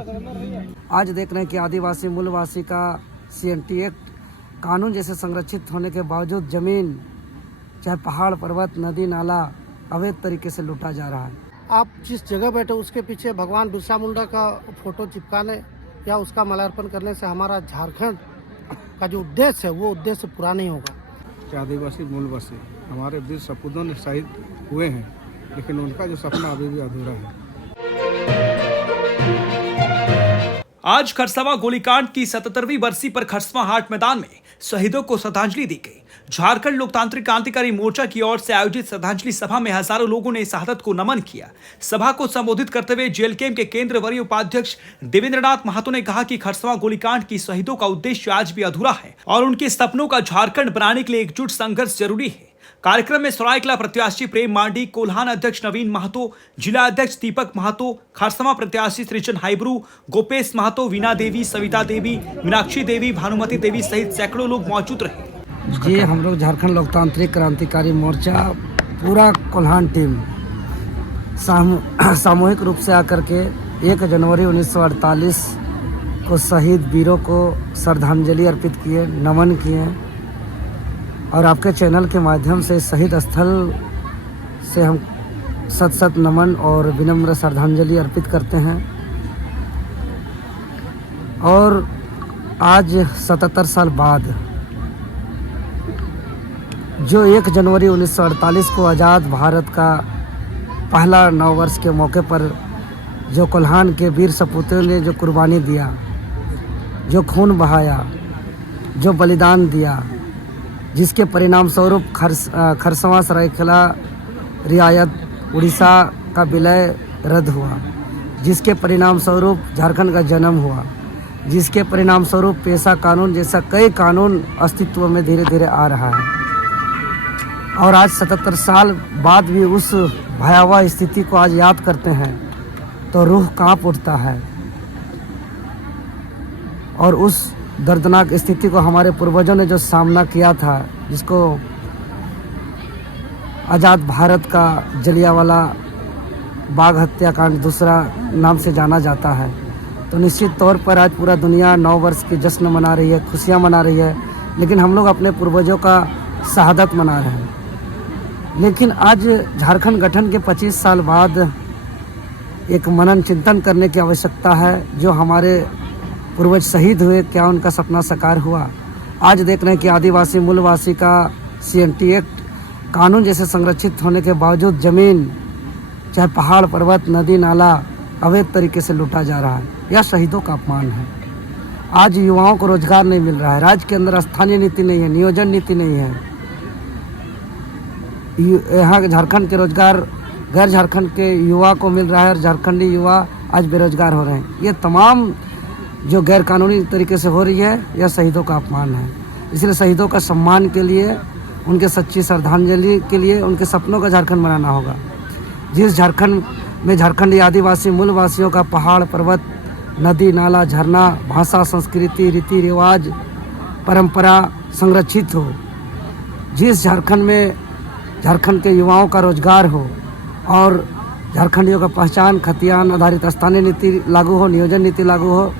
आज देख रहे हैं कि आदिवासी मूलवासी का CNT एक्ट कानून जैसे संरक्षित होने के बावजूद जमीन चाहे पहाड़ पर्वत नदी नाला अवैध तरीके से लूटा जा रहा है। आप जिस जगह बैठे उसके पीछे भगवान बिरसा मुंडा का फोटो चिपकाने या उसका माल्यार्पण करने से हमारा झारखंड का जो उद्देश्य है वो उद्देश्य पूरा नहीं होगा। आदिवासी मूलवासी हमारे वीर सपूतों ने शहीद हुए हैं, लेकिन उनका जो सपना अभी भी अधूरा है। आज खरसवां गोलीकांड की 77वीं बरसी पर खरसवां हाट मैदान में शहीदों को श्रद्धांजलि दी गई। झारखंड लोकतांत्रिक क्रांतिकारी मोर्चा की ओर से आयोजित श्रद्धांजलि सभा में हजारों लोगों ने शहादत को नमन किया। सभा को संबोधित करते हुए जेएलकेएम के केंद्र वरीय उपाध्यक्ष देवेंद्रनाथ महतो ने कहा कि खरसवां गोलीकांड की शहीदों का उद्देश्य आज भी अधूरा है और उनके सपनों का झारखंड बनाने के लिए एकजुट संघर्ष जरूरी है। कार्यक्रम में सरायकला प्रत्याशी प्रेम मांडी, कोल्हान अध्यक्ष नवीन महतो, जिला अध्यक्ष दीपक महतो, खरसवां प्रत्याशी सृजन हाइब्रू, गोपेश महतो, वीना देवी, सविता देवी, मीनाक्षी देवी, भानुमति देवी सहित सैकड़ों लोग मौजूद रहे। जी, हम लोग झारखंड लोकतांत्रिक क्रांतिकारी मोर्चा पूरा कोल्हान टीम सामूहिक रूप से आकर के 1 जनवरी 1948 को शहीद वीरों को श्रद्धांजलि अर्पित किए, नमन किए और आपके चैनल के माध्यम से शहीद स्थल से हम सत नमन और विनम्र श्रद्धांजलि अर्पित करते हैं। और आज 77 साल बाद जो 1 जनवरी 1948 को आज़ाद भारत का पहला नववर्ष के मौके पर जो कोल्हान के वीर सपूतों ने जो कुर्बानी दिया, जो खून बहाया, जो बलिदान दिया, जिसके परिणाम स्वरूप खरसवां सरायकेला रियायत उड़ीसा का विलय रद्द हुआ, जिसके परिणाम स्वरूप झारखंड का जन्म हुआ, जिसके परिणाम स्वरूप पेशा कानून जैसा कई कानून अस्तित्व में धीरे धीरे आ रहा है। और आज 77 साल बाद भी उस भयावह स्थिति को आज याद करते हैं तो रूह कांप उठता है। और उस दर्दनाक स्थिति को हमारे पूर्वजों ने जो सामना किया था, जिसको आज़ाद भारत का जलियांवाला बाग हत्याकांड दूसरा नाम से जाना जाता है, तो निश्चित तौर पर आज पूरा दुनिया 9 वर्ष की जश्न मना रही है, खुशियाँ मना रही है, लेकिन हम लोग अपने पूर्वजों का शहादत मना रहे हैं। लेकिन आज झारखंड गठन के 25 साल बाद एक मनन चिंतन करने की आवश्यकता है। जो हमारे पूर्वज शहीद हुए, क्या उनका सपना साकार हुआ? आज देख रहे हैं कि आदिवासी मूलवासी का CNT एक्ट कानून जैसे संरक्षित होने के बावजूद जमीन चाहे पहाड़ पर्वत नदी नाला अवैध तरीके से लूटा जा रहा है। यह शहीदों का अपमान है। आज युवाओं को रोजगार नहीं मिल रहा है, राज्य के अंदर स्थानीय नीति नहीं है, नियोजन नीति नहीं है। यहाँ झारखंड के रोजगार गैर झारखंड के युवा को मिल रहा है और झारखंडी युवा आज बेरोजगार हो रहे हैं। ये तमाम जो गैर कानूनी तरीके से हो रही है, यह शहीदों का अपमान है। इसलिए शहीदों का सम्मान के लिए, उनके सच्ची श्रद्धांजलि के लिए उनके सपनों का झारखंड बनाना होगा। जिस झारखंड में झारखंडी आदिवासी मूलवासियों का पहाड़ पर्वत नदी नाला झरना भाषा संस्कृति रीति रिवाज परंपरा संरक्षित हो, जिस झारखंड में झारखंड के युवाओं का रोजगार हो और झारखंडियों का पहचान खतियान आधारित स्थानीय नीति लागू हो, नियोजन नीति लागू हो,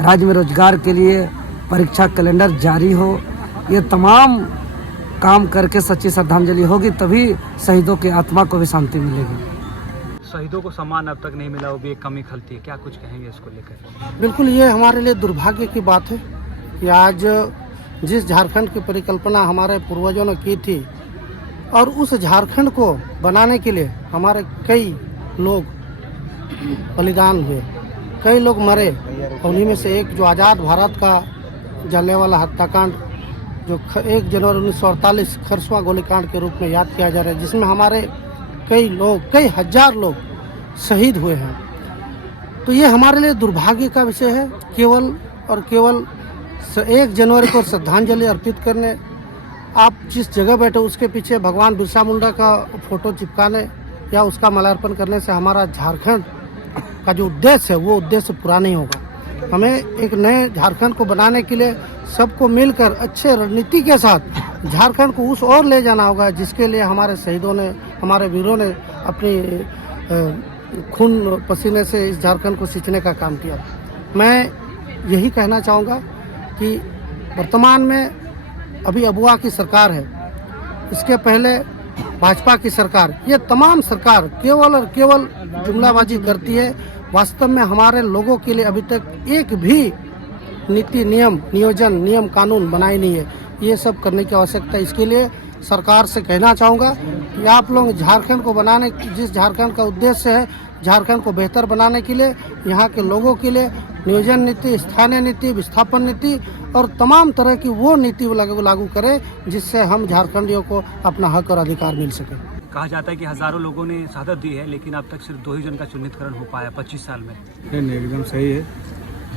राज्य में रोजगार के लिए परीक्षा कैलेंडर जारी हो, ये तमाम काम करके सच्ची श्रद्धांजलि होगी, तभी शहीदों की आत्मा को भी शांति मिलेगी। शहीदों को सम्मान अब तक नहीं मिला, वो भी एक कमी खलती है। क्या कुछ कहेंगे इसको लेकर? बिल्कुल, ये हमारे लिए दुर्भाग्य की बात है कि आज जिस झारखंड की परिकल्पना हमारे पूर्वजों ने की थी और उस झारखंड को बनाने के लिए हमारे कई लोग बलिदान हुए, कई लोग मरे। उन्हीं में से एक जो आज़ाद भारत का जलियांवाला हत्याकांड जो 1 जनवरी 1948 खरसवां गोलीकांड के रूप में याद किया जा रहा है, जिसमें हमारे कई हजार लोग शहीद हुए हैं। तो ये हमारे लिए दुर्भाग्य का विषय है। केवल 1 जनवरी को श्रद्धांजलि अर्पित करने, आप जिस जगह बैठे उसके पीछे भगवान बिरसा मुंडा का फोटो चिपकाने या उसका माल्यार्पण करने से हमारा झारखंड का जो उद्देश्य है वो उद्देश्य पूरा नहीं होगा। हमें एक नए झारखंड को बनाने के लिए सबको मिलकर अच्छे रणनीति के साथ झारखंड को उस ओर ले जाना होगा, जिसके लिए हमारे शहीदों ने, हमारे वीरों ने अपनी खून पसीने से इस झारखंड को सींचने का काम किया। मैं यही कहना चाहूँगा कि वर्तमान में अभी अबुआ की सरकार है, इसके पहले भाजपा की सरकार, ये तमाम सरकार केवल और केवल जुमलाबाजी करती है। वास्तव में हमारे लोगों के लिए अभी तक एक भी नीति नियम कानून बनाई नहीं है। ये सब करने की आवश्यकता है। इसके लिए सरकार से कहना चाहूँगा कि आप लोग झारखंड को बनाने, जिस झारखंड का उद्देश्य है झारखंड को बेहतर बनाने के लिए, यहाँ के लोगों के लिए नियोजन नीति, स्थानीय नीति, विस्थापन नीति और तमाम तरह की वो नीति लागू करें जिससे हम झारखंडियों को अपना हक और अधिकार मिल सके। कहा जाता है कि हजारों लोगों ने शहादत दी है, लेकिन अब तक सिर्फ 2 ही जन का चिन्हितकरण हो पाया 25 साल में। नहीं, एकदम सही है।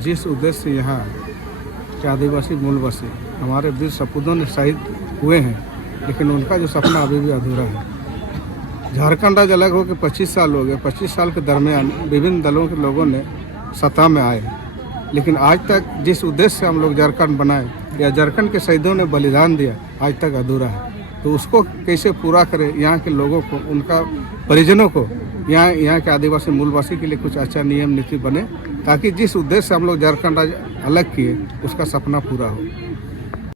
जिस उद्देश्य से यहाँ के आदिवासी मूलवासी हमारे वीर सपूतों ने शहीद हुए हैं, लेकिन उनका जो सपना अभी भी अधूरा है। झारखंड राज्य अलग होकर 25 साल हो गए। 25 साल के दरमियान विभिन्न दलों के लोगों ने सत्ता में आए, लेकिन आज तक जिस उद्देश्य से हम लोग झारखंड बनाए या झारखंड के शहीदों ने बलिदान दिया, आज तक अधूरा है। तो उसको कैसे पूरा करें, यहाँ के लोगों को, उनका परिजनों को, यहाँ के आदिवासी मूलवासी के लिए कुछ अच्छा नियम नीति बने, ताकि जिस उद्देश्य से हम लोग झारखंड राज्य अलग किए उसका सपना पूरा हो।